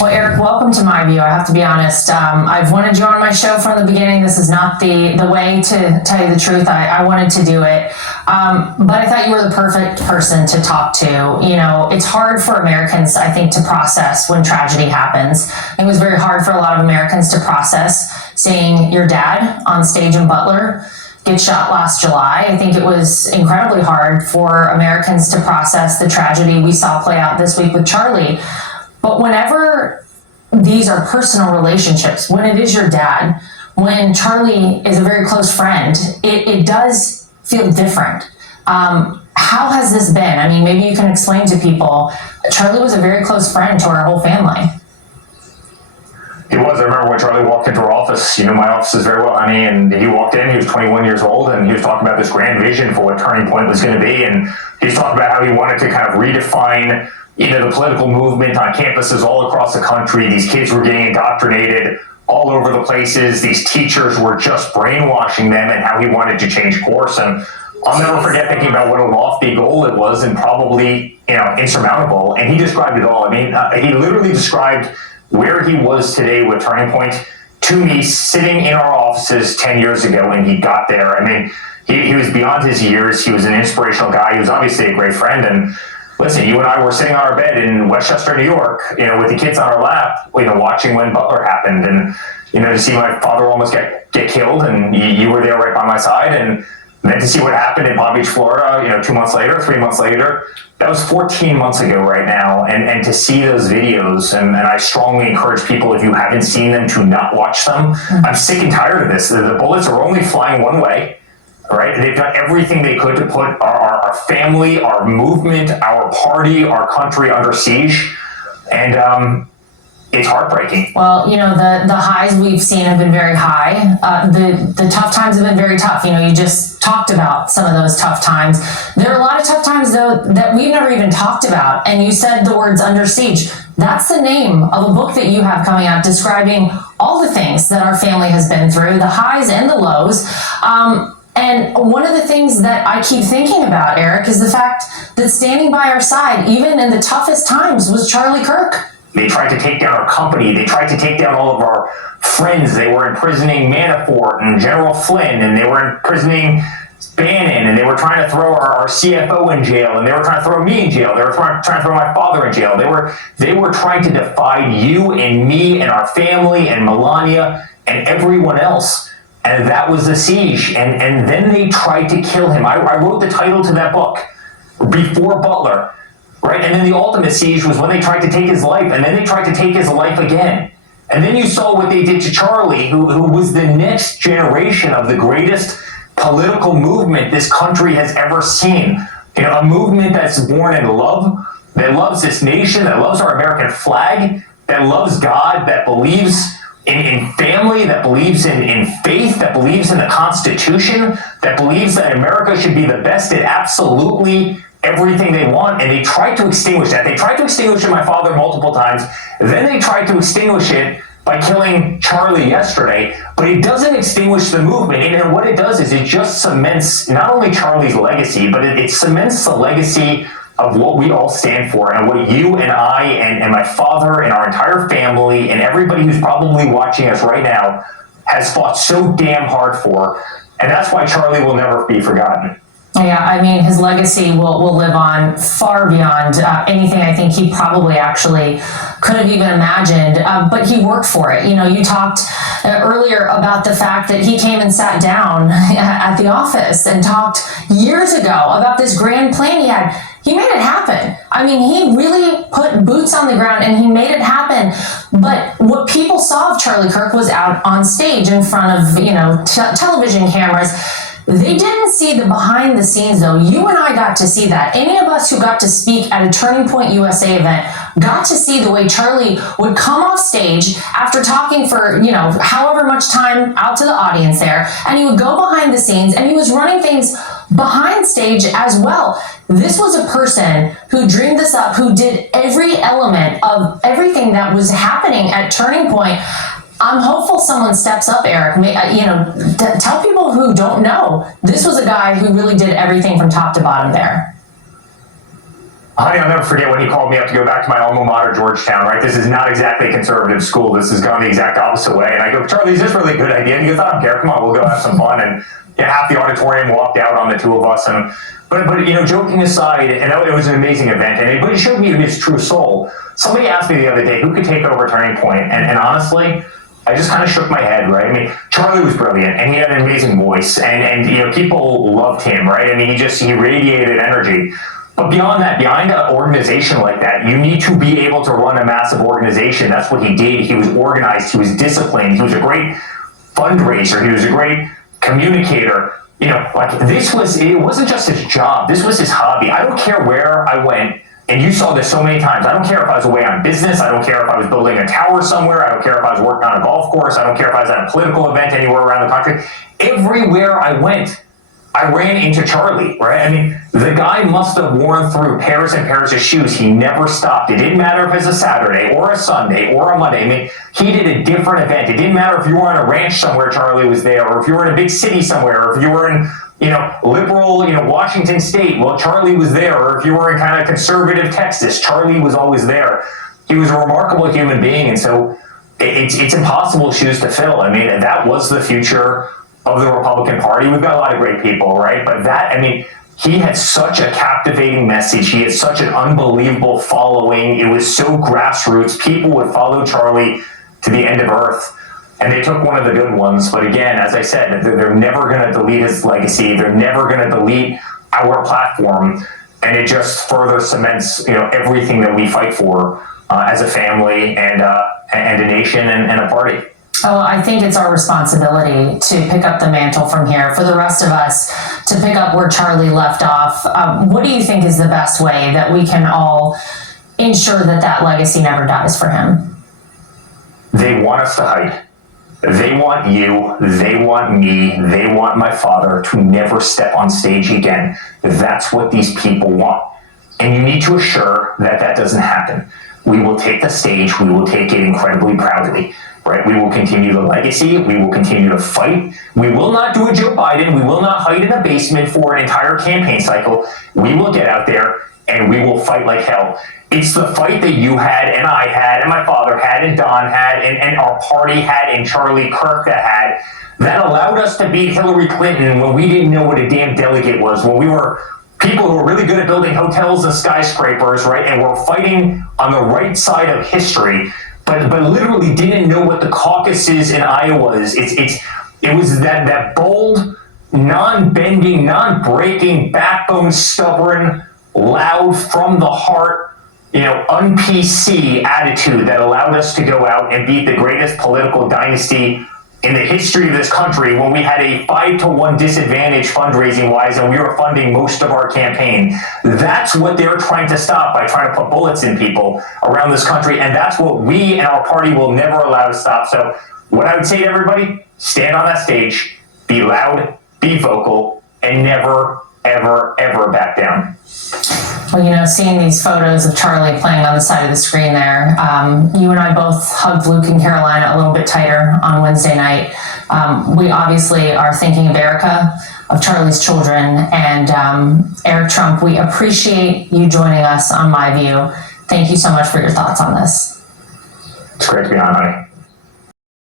Well, Eric, welcome to my view. I have to be honest. I've wanted you on my show from the beginning. This is not the way to tell you the truth. I wanted to do it. But I thought you were the perfect person to talk to. You know, it's hard for Americans, I think, to process when tragedy happens. It was very hard for a lot of Americans to process seeing your dad on stage in Butler get shot last July. I think it was incredibly hard for Americans to process the tragedy we saw play out this week with Charlie. But whenever these are personal relationships, when it is your dad, when Charlie is a very close friend, it does feel different. How has this been? I mean, maybe you can explain to people, Charlie was a very close friend to our whole family. He was. I remember when Charlie walked into our office, you know my offices very well, honey, and he walked in, he was 21 years old, and he was talking about this grand vision for what Turning Point was going to be, and he was talking about how he wanted to kind of redefine, you know, the political movement on campuses all across the country. These kids were getting indoctrinated all over the places. These teachers were just brainwashing them, and how he wanted to change course. And I'll never forget thinking about what a lofty goal it was, and probably, you know, insurmountable. And he described it all. I mean, he literally described where he was today with Turning Point to me sitting in our offices 10 years ago when he got there. I mean, he was beyond his years. He was an inspirational guy. He was obviously a great friend. And listen, you and I were sitting on our bed in Westchester, New York, you know, with the kids on our lap, you know, watching when Butler happened, and, you know, to see my father almost get killed, and you were there right by my side, and then to see what happened in Palm Beach, Florida, you know, 2 months later, 3 months later, that was 14 months ago right now, and to see those videos, and I strongly encourage people, if you haven't seen them, to not watch them. I'm sick and tired of this. The bullets are only flying one way. Right? They've done everything they could to put our family, our movement, our party, our country under siege. And it's heartbreaking. Well, you know, the highs we've seen have been very high. The tough times have been very tough. You know, you just talked about some of those tough times. There are a lot of tough times, though, that we've never even talked about. And you said the words under siege. That's the name of a book that you have coming out describing all the things that our family has been through, the highs and the lows. And one of the things that I keep thinking about, Eric, is the fact that standing by our side, even in the toughest times, was Charlie Kirk. They tried to take down our company. They tried to take down all of our friends. They were imprisoning Manafort and General Flynn, and they were imprisoning Bannon, and they were trying to throw our CFO in jail, and they were trying to throw me in jail. They were trying to throw my father in jail. They were trying to divide you and me and our family and Melania and everyone else. And that was the siege. And then they tried to kill him. I wrote the title to that book, Before Butler, right? And then the ultimate siege was when they tried to take his life, and then they tried to take his life again. And then you saw what they did to Charlie, who was the next generation of the greatest political movement this country has ever seen. You know, a movement that's born in love, that loves this nation, that loves our American flag, that loves God, that believes in family, that believes in faith, that believes in the Constitution, that believes that America should be the best at absolutely everything they want. And they tried to extinguish that. They tried to extinguish it, my father, multiple times. Then they tried to extinguish it by killing Charlie yesterday. But it doesn't extinguish the movement. And what it does is it just cements not only Charlie's legacy, but it cements the legacy of what we all stand for, and what you and I and my father and our entire family and everybody who's probably watching us right now has fought so damn hard for. And that's why Charlie will never be forgotten. Yeah, I mean, his legacy will live on far beyond anything I think he probably actually could have even imagined, but he worked for it. You know, you talked earlier about the fact that he came and sat down at the office and talked years ago about this grand plan he had. He made it happen. I mean, he really put boots on the ground and he made it happen. But what people saw of Charlie Kirk was out on stage in front of, you know, television cameras. They didn't see the behind the scenes, though. You and I got to see that. Any of us who got to speak at a Turning Point USA event got to see the way Charlie would come off stage after talking for, you know, however much time out to the audience there, and he would go behind the scenes, and he was running things behind stage as well. This was a person who dreamed this up, who did every element of everything that was happening at Turning Point. I'm hopeful someone steps up, Eric. You know, tell people who don't know, this was a guy who really did everything from top to bottom there. Honey, I'll never forget when he called me up to go back to my alma mater, Georgetown, right? This is not exactly a conservative school. This has gone the exact opposite way. And I go, Charlie, is this really a good idea? And he goes, I don't care. Come on, we'll go have some fun. And yeah, half the auditorium walked out on the two of us. And but you know, joking aside, and it was an amazing event, and but it showed me his true soul. Somebody asked me the other day, who could take over Turning Point? And honestly, I just kind of shook my head, right? I mean, Charlie was brilliant, and he had an amazing voice, and you know, people loved him, right? I mean, he radiated energy. But beyond that, behind an organization like that, you need to be able to run a massive organization. That's what he did. He was organized. He was disciplined. He was a great fundraiser. He was a great communicator. You know, like it wasn't just his job. This was his hobby. I don't care where I went, and you saw this so many times. I don't care if I was away on business. I don't care if I was building a tower somewhere. I don't care if I was working on a golf course. I don't care if I was at a political event anywhere around the country. Everywhere I went, I ran into Charlie, right? I mean, the guy must have worn through pairs and pairs of shoes. He never stopped. It didn't matter if it was a Saturday or a Sunday or a Monday. I mean, he did a different event. It didn't matter if you were on a ranch somewhere, Charlie was there, or if you were in a big city somewhere, or if you were in, you know, liberal, you know, Washington State, well, Charlie was there, or if you were in kind of conservative Texas, Charlie was always there. He was a remarkable human being, and so it's impossible shoes to fill. I mean, that was the future of the Republican Party. We've got a lot of great people, right? But that, I mean, he had such a captivating message. He had such an unbelievable following. It was so grassroots. People would follow Charlie to the end of earth. And they took one of the good ones. But again, as I said, they're never going to delete his legacy. They're never going to delete our platform. And it just further cements, you know, everything that we fight for as a family and a nation and a party. Oh, I think it's our responsibility to pick up the mantle from here for the rest of us to pick up where Charlie left off. What do you think is the best way that we can all ensure that that legacy never dies for him? They want us to hide. They want you, they want me, they want my father to never step on stage again. That's what these people want. And you need to assure that that doesn't happen. We will take the stage, we will take it incredibly proudly. Right? We will continue the legacy. We will continue to fight. We will not do a Joe Biden. We will not hide in a basement for an entire campaign cycle. We will get out there and we will fight like hell. It's the fight that you had and I had and my father had and Don had and our party had and Charlie Kirk that allowed us to beat Hillary Clinton when we didn't know what a damn delegate was, when we were people who were really good at building hotels and skyscrapers, right? And we're fighting on the right side of history. But literally didn't know what the caucuses in Iowa is. It was that bold, non-bending, non-breaking, backbone, stubborn, loud, from the heart, you know, un-PC attitude that allowed us to go out and beat the greatest political dynasty in the history of this country when we had a 5-to-1 disadvantage fundraising wise and we were funding most of our campaign. That's what they're trying to stop by trying to put bullets in people around this country. And that's what we and our party will never allow to stop. So what I would say to everybody, stand on that stage, be loud, be vocal, and never, ever, ever back down. Well, you know, seeing these photos of Charlie playing on the side of the screen there, you and I both hugged Luke and Carolina a little bit tighter on Wednesday night. We obviously are thinking of Erica, of Charlie's children, and Eric Trump, we appreciate you joining us on My View. Thank you so much for your thoughts on this. It's great to be on, honey.